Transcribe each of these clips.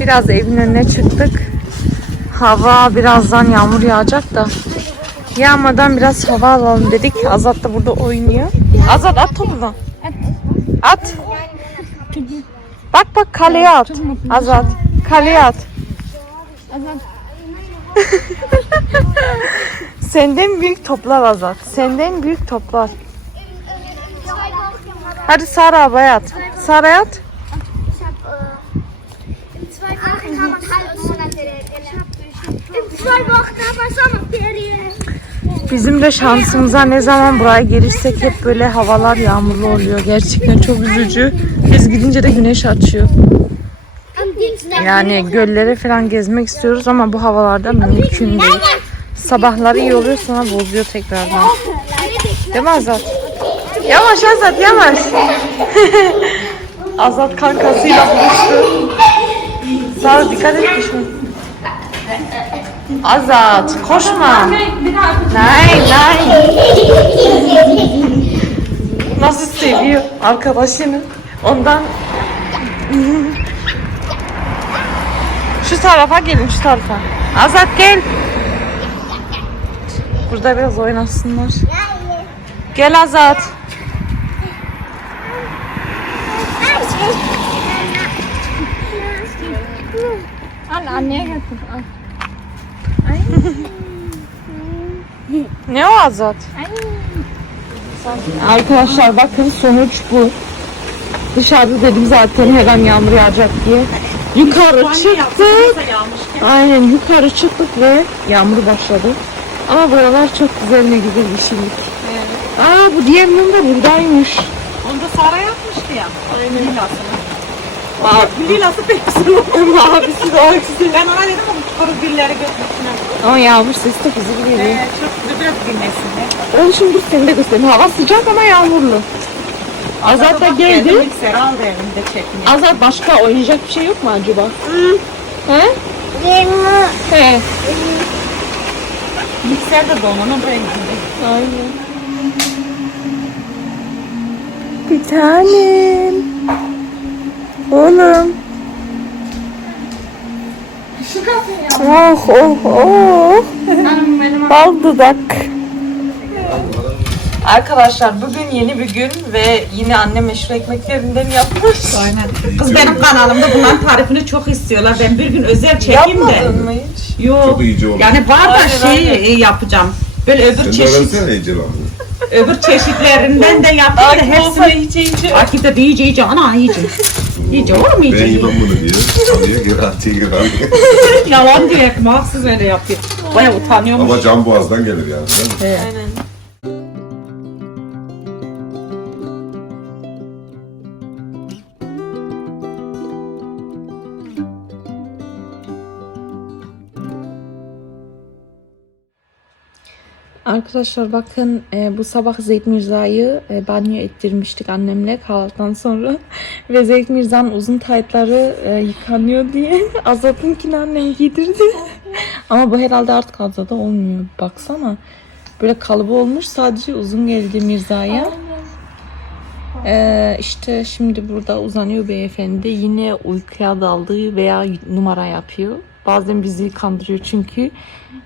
Biraz evin önüne çıktık. Hava birazdan yağmur yağacak da. Yağmadan biraz hava alalım dedik. Azat da burada oynuyor. Azat at topunu. At. Bak bak kaleye at. Azat. Kaleye at. Senden büyük toplar Azat. Senden büyük toplar. Hadi Sara abaya at. Sara'ya at. Bizim de şansımıza ne zaman buraya gelirsek hep böyle havalar yağmurlu oluyor. Gerçekten çok üzücü. Biz gidince de güneş açıyor. Yani gölleri falan gezmek istiyoruz ama bu havalarda mümkün değil. Sabahları iyi oluyor sonra bozuyor tekrardan. Değil mi Azat? Yavaş Azat yavaş. Azat kankasıyla buluştu. Sağ dikkat et düşme. Azat koşma. Nein nein. Nasıl seviyor arkadaşını. Ondan Şu tarafa gelin şu tarafa. Azat gel. Burada biraz oynasınlar. Gel Azat. An anneye getir. Al. Ne o Azat? Arkadaşlar bakın sonuç bu. Dışarıda dedim zaten her an yağmur yağacak diye. Yukarı çıktık. Aynen yukarı çıktık ve yağmur başladı. Ama buralar çok güzel ne güzel yeşillik. Aa bu diğer mum da buradaymış. Onu da Sara yapmıştı ya. Aynen. Lilasını. Aa, lilası pek güzel oldu. Abisi daha güzel. Ben ona dedim ama kuru gülleri götürsün. Ama yağmur sesi de güzel geliyor. Evet, çok güzel biraz dinlesin. de. Oğlum şimdi dur seni de göstereyim. Hava sıcak ama yağmurlu. Azat da geldi. Mikser aldı evinde çekmiyor. Azat başka oynayacak bir şey yok mu acaba? He? He. Mikser de donanın renginde. Aynen. Bir tanem. Oğlum. Oh oh oh. Bal dudak. Arkadaşlar bugün yeni bir gün ve yine annem meşhur ekmeklerinden yapmış. Aynen. Kız benim kanalımda bunların tarifini çok istiyorlar. Ben bir gün özel çekeyim de. Yapmadın mı hiç? Yok. Çok iyice oldu. Yani var da Aynen, şey aynen. yapacağım. Böyle öbür Sen de çeşit, öğrensene iyice lan. öbür çeşitlerinden de yapayım da Akif olsa hepsini. iyice iyice. Akif de iyice iyice ana iyice. İyice olur mu iyice? Ben yemem bunu diyor. Alıyor geri atıyor geri alıyor. Yalan diyor ekmek haksız öyle yapıyor. Baya utanıyormuş. Ama can boğazdan gelir yani. değil mi? Aynen. Arkadaşlar bakın e, bu sabah Zeyd Mirza'yı e, banyo ettirmiştik annemle kahvaltıdan sonra. Ve Zeyd Mirza'nın uzun taytları e, yıkanıyor diye Azat'ınkini annem giydirdi. Ama bu herhalde artık Azat'a olmuyor. Baksana. Böyle kalıbı olmuş sadece uzun geldi Mirza'ya. Ee, işte şimdi burada uzanıyor beyefendi. Yine uykuya daldı veya numara yapıyor. Bazen bizi kandırıyor çünkü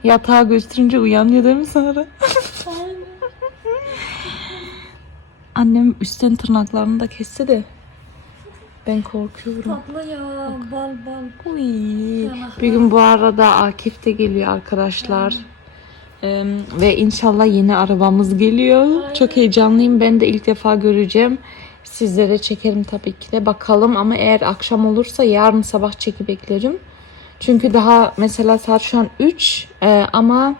yatağa götürünce uyanıyor değil mi Sara? Annem üstten tırnaklarını da kesse de ben korkuyorum. Tatlı ya bal bal. Uy. Bir gün bu arada Akif de geliyor arkadaşlar. Ee, ve inşallah yeni arabamız geliyor. Çok heyecanlıyım. Ben de ilk defa göreceğim. Sizlere çekerim tabii ki de. Bakalım ama eğer akşam olursa yarın sabah çekip eklerim. Çünkü daha mesela saat şu an 3 e, ama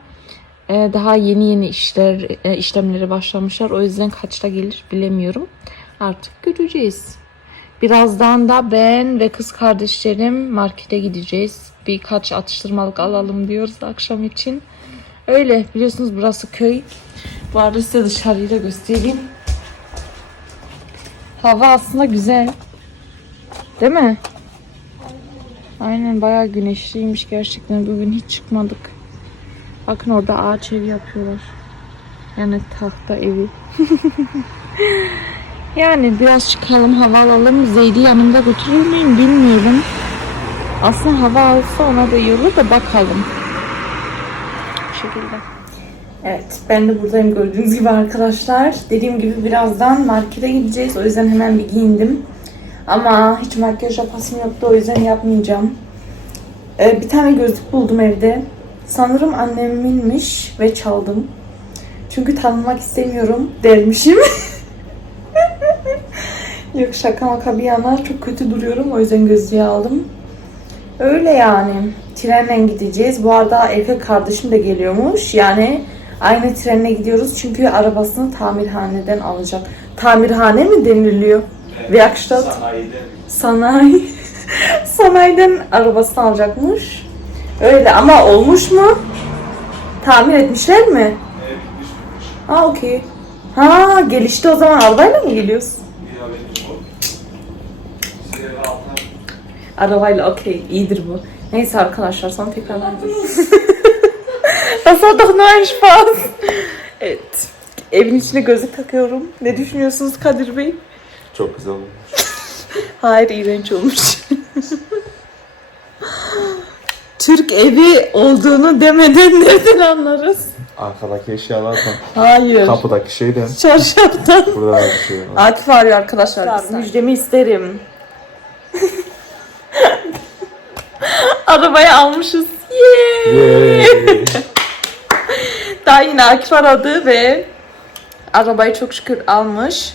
e, daha yeni yeni işler e, işlemleri başlamışlar. O yüzden kaçta gelir bilemiyorum. Artık göreceğiz. Birazdan da ben ve kız kardeşlerim markete gideceğiz. Birkaç atıştırmalık alalım diyoruz akşam için. Öyle biliyorsunuz burası köy. Bu arada size dışarıyı da göstereyim. Hava aslında güzel. Değil mi? Aynen bayağı güneşliymiş gerçekten. Bugün hiç çıkmadık. Bakın orada ağaç evi yapıyorlar. Yani tahta evi. yani biraz çıkalım hava alalım. Zeydi yanımda götürür müyüm bilmiyorum. Aslında hava alsa ona da iyi olur da bakalım. Bu şekilde. Evet ben de buradayım gördüğünüz gibi arkadaşlar. Dediğim gibi birazdan markete gideceğiz. O yüzden hemen bir giyindim. Ama hiç makyaj yapasım yoktu o yüzden yapmayacağım. Ee, bir tane gözlük buldum evde. Sanırım anneminmiş ve çaldım. Çünkü tanımak istemiyorum dermişim. Yok şaka maka bir yana çok kötü duruyorum o yüzden gözlüğü aldım. Öyle yani. Trenle gideceğiz. Bu arada erkek kardeşim de geliyormuş. Yani aynı trenle gidiyoruz çünkü arabasını tamirhaneden alacak. Tamirhane mi deniliyor? Werkstatt. Sanayi. Sanayiden arabasını alacakmış. Öyle ama olmuş mu? Tamir etmişler mi? Ha okey. Ha gelişti o zaman arabayla mı geliyoruz? Arabayla okey iyidir bu. Neyse arkadaşlar sonra tekrar Das war doch nur Spaß. Evet. Evin içine gözlük takıyorum. Ne düşünüyorsunuz Kadir Bey? Çok güzel olmuş. Hayır iğrenç olmuş. Türk evi olduğunu demeden nereden anlarız? Arkadaki eşyalardan, Hayır. kapıdaki şeyden, Çarşaftan. burada da bir şey var. Akif arıyor arkadaşlar. Müjdemi isterim. Arabayı almışız. Yay! Yay! Daha yine Akif aradı ve arabayı çok şükür almış.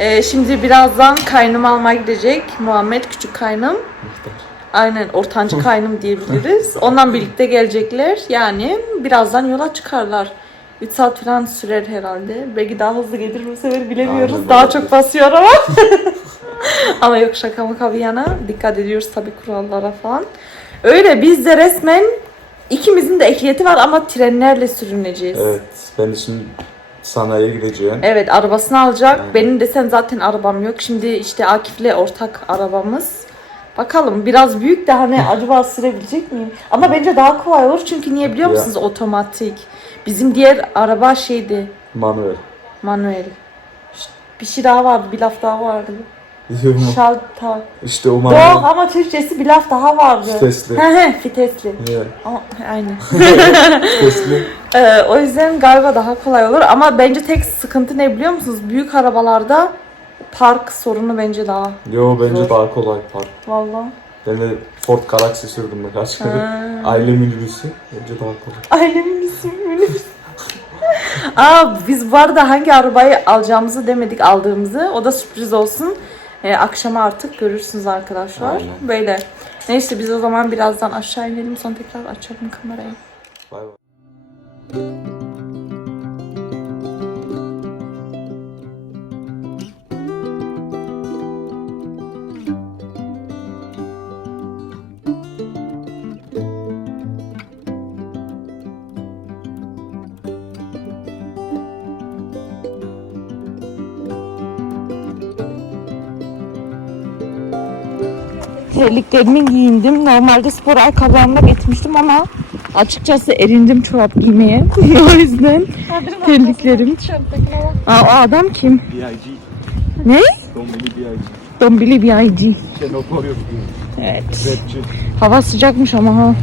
Ee, şimdi birazdan kaynım almaya gidecek. Muhammed küçük kaynım. Aynen ortancı kaynım diyebiliriz. Ondan birlikte gelecekler. Yani birazdan yola çıkarlar. 3 saat falan sürer herhalde. Belki daha hızlı gelir bu sefer bilemiyoruz. Aynen, daha çok basıyor ama. ama yok şaka maka bir yana. Dikkat ediyoruz tabii kurallara falan. Öyle biz de resmen ikimizin de ehliyeti var ama trenlerle sürüneceğiz. Evet, ben de şimdi sanayiye gideceğim. Evet arabasını alacak. Aynen. Benim desen zaten arabam yok. Şimdi işte Akif'le ortak arabamız. Bakalım biraz büyük de hani acaba sürebilecek miyim? Ama bence daha kolay olur çünkü niye biliyor Ya. musunuz? Otomatik. Bizim diğer araba şeydi Manuel. manuel. Bir şey daha vardı, bir laf daha vardı. Şalta. işte o Yok Manuel. ama Türkçesi bir laf daha vardı. He, fitesli. Evet, Ama aynı. vitesli. Ee, o yüzden galiba daha kolay olur ama bence tek sıkıntı ne biliyor musunuz? Büyük arabalarda park sorunu bence daha. Yo bence Zor. daha kolay park. Vallahi. Ben de Ford Galaxy sürdüm birkaç kere. Ha. Aile minibüsü. Bence daha kolay. Ailemin ismi Aa biz bu arada hangi arabayı alacağımızı demedik aldığımızı. O da sürpriz olsun. Ee, akşama artık görürsünüz arkadaşlar. Aynen. Böyle. Neyse biz o zaman birazdan aşağı inelim sonra tekrar açalım kamerayı. Bay bay. Terliklerimi giyindim. Normalde spor ayakkabılarımla getirmiştim ama açıkçası erindim çorap giymeye. o yüzden terliklerim. Aa, o adam kim? Ne? Dombili bir aycı. Evet. Hava sıcakmış ama ha.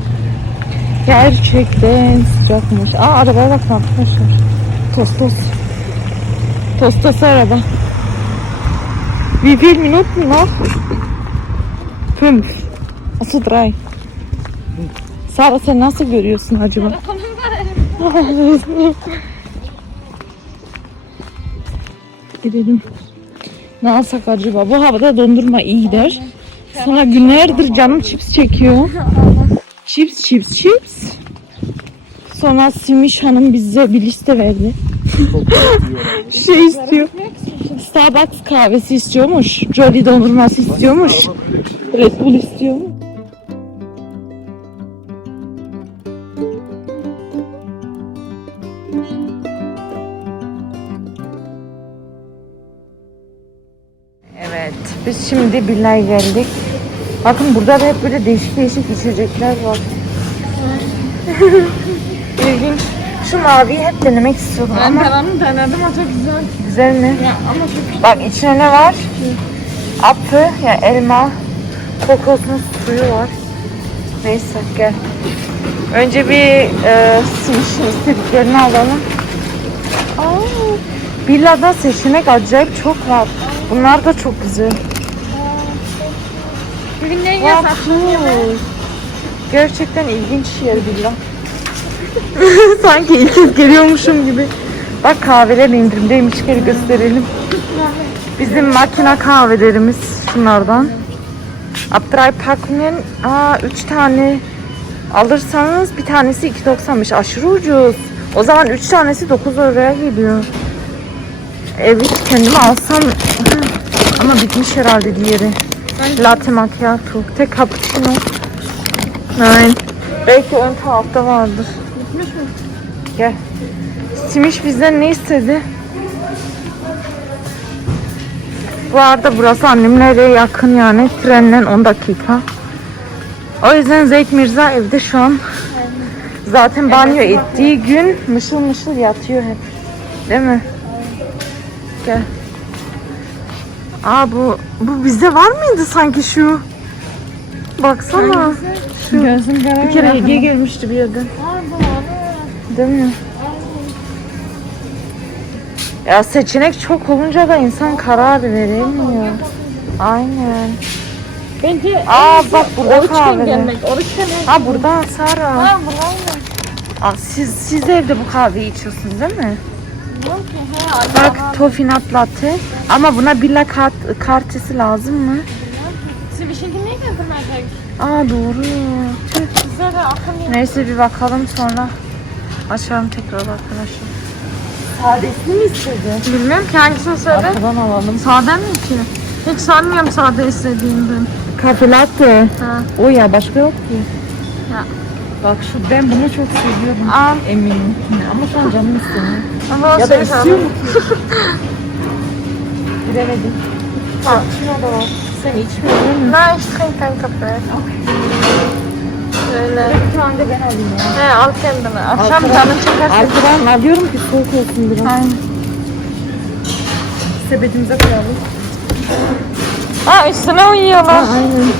Gerçekten sıcakmış. Aa arabaya bakın arkadaşlar. Tostos. Tostos araba. Wie viel Minuten noch? Fünf. Also drei. Sara sen nasıl görüyorsun acaba? Gidelim. Ne alsak acaba? Bu havada dondurma iyi gider. Sonra günlerdir canım chips çekiyor. Chips, chips, chips. Sonra Simiş Hanım bize bir liste verdi. şey istiyor. Starbucks kahvesi istiyormuş. Jolly dondurması istiyormuş. Red Bull istiyormuş. Evet, biz şimdi Billa'ya geldik. Bakın burada da hep böyle değişik değişik içecekler var. İlginç. Şu maviyi hep denemek istiyordum Ben ama paranı denedim o çok güzel. güzel mi? Ya ama çok Bak içine ne var? Apı, ya elma, kokosmuş suyu var. Neyse gel. Önce bir e, simişin istediklerini alalım. Aa, Villada seçenek acayip çok var. Bunlar da çok güzel. Bir ne cool. Gerçekten ilginç yer villa. Sanki ilk kez geliyormuşum gibi. Bak kahveler indirimdeymiş geri gösterelim. Bizim makine kahvelerimiz şunlardan. Abdray aa 3 tane alırsanız bir tanesi 2.95 aşırı ucuz. O zaman 3 tanesi 9 euroya geliyor. Evet kendime alsam ama bitmiş herhalde diğeri. Latte macchiato. Tek cappuccino. Nein. Belki ön tarafta vardır. Bitmiş mi? Gel. Simiş bizden ne istedi? Bu arada burası annemlere yakın yani. Trenle 10 dakika. O yüzden Zeyt Mirza evde şu an. Zaten banyo ettiği gün mışıl mışıl yatıyor hep. Değil mi? Gel. Aa bu bu bizde var mıydı sanki şu? Baksana. Şu. Gözüm. Bir kere hediye gelmişti bir yerden. Değil mi? Ya seçenek çok olunca da insan karar veremiyor. Aynen. Bence Aa bak burada kahve. gelmek. Oruçken Aa burada Sara. Ha buradayım. Aa, siz siz de evde bu kahveyi içiyorsunuz değil mi? Yok ki. He Bak tofinat latte. Ama buna billa kart kartesi lazım mı? Siz bir şey niye getirmeyecek? Aa doğru. Tüh. Size de. Neyse bir bakalım sonra. Açalım tekrar arkadaşlar. Sadesini mi istedi? Bilmiyorum ki hangisini söyle. Arkadan alalım. Sade mi ki? Hiç sanmıyorum sade istediğimden. Kafe latte. Ha. O ya başka yok ki. Ya. Bak şu ben bunu çok seviyorum. Al. Eminim. Ama şu an canım istemiyor. Ama Ya da şey istiyor mu ki? Bilemedim. Bak şuna da var. Sen içmiyor? Nein, ich trinke keinen Kaffee. Şöyle. Bir tane de ben alayım ya. He al kendine. Akşam canın çekerse. Arkadan alıyorum ki soğuk olsun biraz. Aynen. Sepetimize koyalım. Aa üstüne uyuyorlar. Aynen.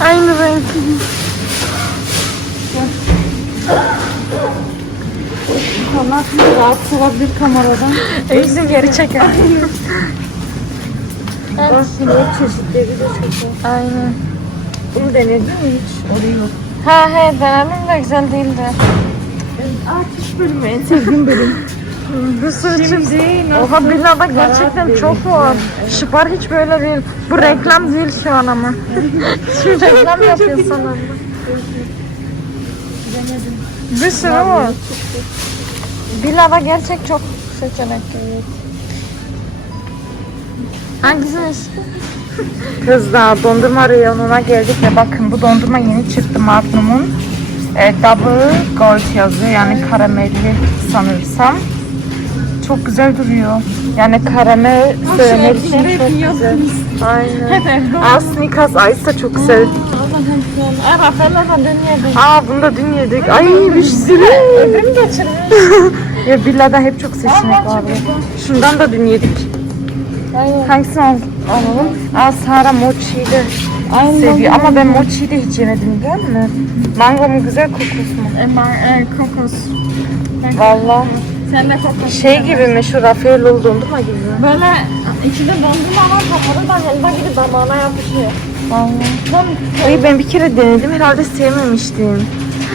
Aynı renk. Onlar rahatsız olabilir kameradan. Bizim geri çeker. Bak sinek çeşitleri de çok. Aynen. Bunu denedin mi hiç? Orayı yok. Ha he denedim de güzel değildi. Artış bölümü en sevdiğim bölüm. Şimdi? Oha billada gerçekten çok var. Şıpar hiç böyle değil. Bu reklam değil şu an ama. Şu reklam yapıyor sana. Bir sürü var. Billada gerçek çok seçenek. İstiyorsun? Kızlar dondurma reyonuna geldik ve bakın bu dondurma yeni çıktı Magnum'un. E, double gold yazıyor yani karamelli sanırsam. Çok güzel duruyor. Yani karamel sevenler için çok güzel. Aynen. Ice da çok güzel. Aa bunu da dün yedik. Ay bir sürü. Geçirmiş. Ya villada hep çok seçenek var. Şundan da dün yedik. Hangisini al- alalım? Aa Sara mochi'yi de seviyor. Ama ben mochi'yi de hiç yemedim biliyor musun? Mango mu güzel kokusu mu? E, ma- e, kokos. Vallahi Sen de kokos. şey gibi mi şu Raffaello'lu dondurma gibi. Böyle içinde dondurma var kapalı da helva gibi damağına yapışıyor. Vallahi. Ay ben bir kere denedim herhalde sevmemiştim.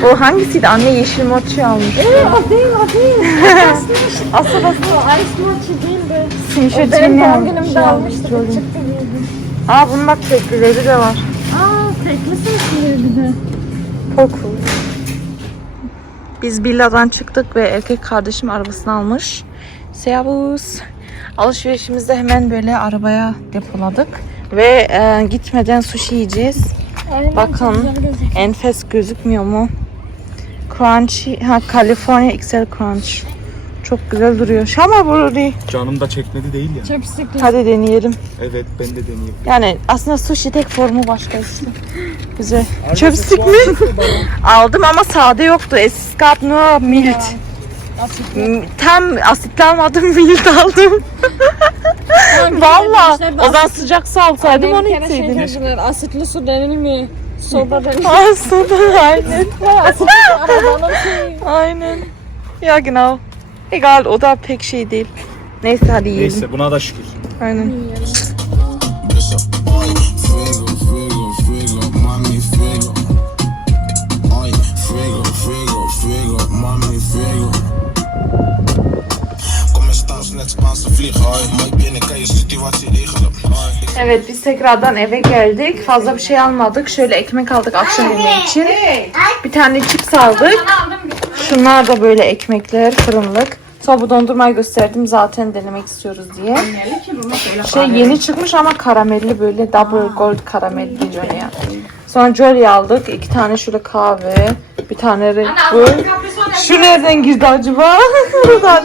O hangisiydi? Anne yeşil mochi almış. Ee, o değil o değil. Asıl asıl o ice mochi değildi. simşe Benim doğum günümde almıştık. Çıktı giydim. Aa bunun bak teklileri de var. Aa tekli sesli bir de. Cool. Biz villadan çıktık ve erkek kardeşim arabasını almış. Servus. Alışverişimizi de hemen böyle arabaya depoladık. Ve e, gitmeden sushi yiyeceğiz. Aynen, Bakın çok güzel gözüküyor. enfes gözükmüyor mu? Crunchy, ha California XL Crunch. Çok güzel duruyor. Şama burayı. Canım da çekmedi değil ya. Chopstick. Hadi deneyelim. Evet ben de deneyeyim. Yani aslında sushi tek formu başka işte. Güzel. Chopstick mi? Aldım ama sade yoktu. Es gab nur mild. M- Tam asitli almadım, mild aldım. Valla. O zaman sıcak su alsaydım onu şey içseydim. asitli su denilmiyor. Soda denilmiyor. Aslında aynen. Aynen. Ya genau. Egal o da pek şey değil. Neyse hadi yiyelim. Neyse buna da şükür. Aynen. Spaanse vlieg. Ay, maar binnen kan je situatie. Evet biz tekrardan eve geldik. Fazla bir şey almadık. Şöyle ekmek aldık akşam yemeği için. Bir tane chips aldık. Şunlar da böyle ekmekler fırınlık. Sonra bu dondurmayı gösterdim zaten denemek istiyoruz diye. Şey yeni çıkmış ama karamelli böyle double gold karamelli böyle ya. Sonra Jolly aldık. iki tane şöyle kahve. Bir tane Red Bull. Şu nereden girdi acaba? Bu da.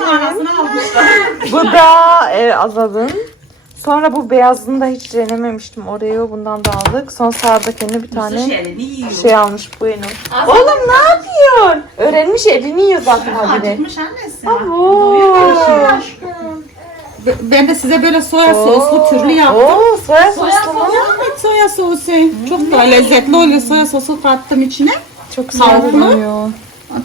Bu da e, Azad'ın. Sonra bu beyazını da hiç denememiştim. Oreo bundan da aldık. Son sağdakini bir tane şey almış bu yeni. Oğlum ne yapıyorsun? Öğrenmiş elini yiyor zaten habire. Acıkmış annesi. Oo. Ben de size böyle soya soslu türlü yaptım. Oo, soya soslu mu? Evet soya sosu. Çok da lezzetli oluyor. Soya sosu kattım içine. Çok güzel görünüyor.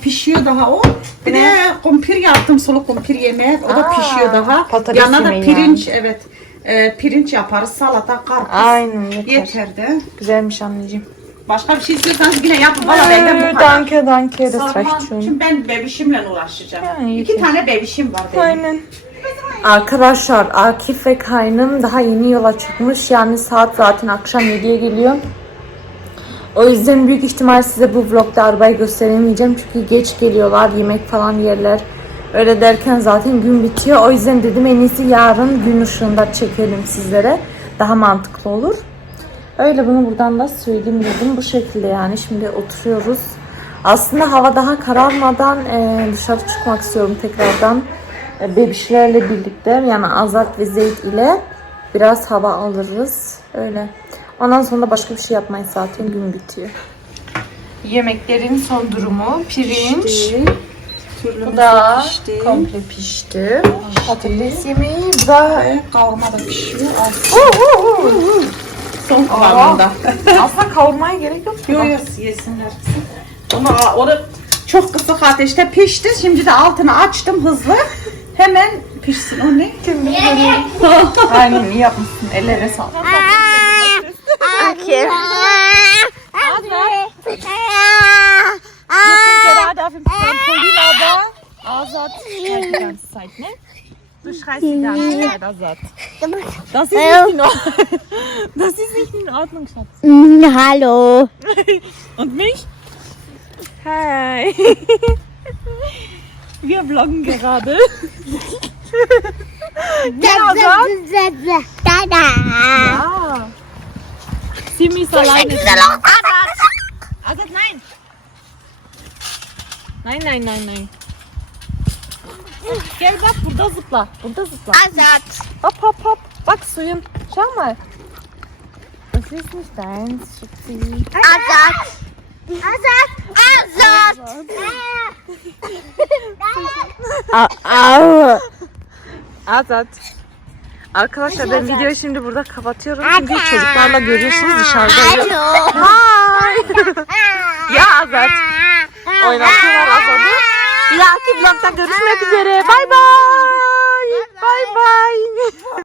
Pişiyor daha o. Bir de kumpir yaptım. Sulu kumpir yemeği. O da Aa, pişiyor daha. Yanına da pirinç evet. Ee, pirinç yaparız. Salata, karpuz. Aynen yeter. Yeter de. Güzelmiş anneciğim. Başka bir şey istiyorsanız yine yapın. Valla benden bu Ee, kadar. Danke danke das Salman, reicht schon. Şimdi ben bebişimle uğraşacağım. İyi İki ki. tane bebişim var benim. Aynen. Arkadaşlar Akif ve Kaynım daha yeni yola çıkmış. Yani saat zaten akşam 7'ye geliyor. O yüzden büyük ihtimal size bu vlogda arabayı gösteremeyeceğim. Çünkü geç geliyorlar. Yemek falan yerler. Öyle derken zaten gün bitiyor. O yüzden dedim en iyisi yarın gün ışığında çekelim sizlere. Daha mantıklı olur. Öyle bunu buradan da söyleyeyim dedim. Bu şekilde yani şimdi oturuyoruz. Aslında hava daha kararmadan e, dışarı çıkmak istiyorum tekrardan. E, bebişlerle birlikte yani Azat ve Zeyd ile biraz hava alırız. Öyle. Ondan sonra da başka bir şey yapmayız zaten gün bitiyor. Yemeklerin son durumu pirinç. Bu da komple pişti. Patates yemeği. Bu da Kavurma da pişiyor. Oo, oo, oo. Son kıvamında. Aslında kavurmaya gerek yok. Yok yok yesinler. Ama o da çok kısık ateşte pişti. Şimdi de altını açtım hızlı. Hemen pişsin o ne? Aynen iyi yapmışsın. Ellerine sağlık. Okay. Die ganze Zeit, Azat. Das ist nicht in Ordnung. Das ist nicht in Ordnung, Schatz. Hallo. Und mich? Hi. Wir vloggen gerade. Da, da, da, da, da. Ah. Simi ist alleine. Azat, nein. Nein, nein, nein, nein. Gel bak burada zıpla. Burada zıpla. Azat. Hopp, hopp, hopp. Bak suyun. Schau mal. Das ist nicht deins, Schutzi. Azat. Azat. Azat. Au. Azat. Arkadaşlar ben videoyu şimdi burada kapatıyorum. Çünkü çocuklarla görüyorsunuz dışarıda. Hi. ya Azat. Oynatıyorlar Azat'ı. İleriki vlogda görüşmek üzere. Bay bay. Bay bay.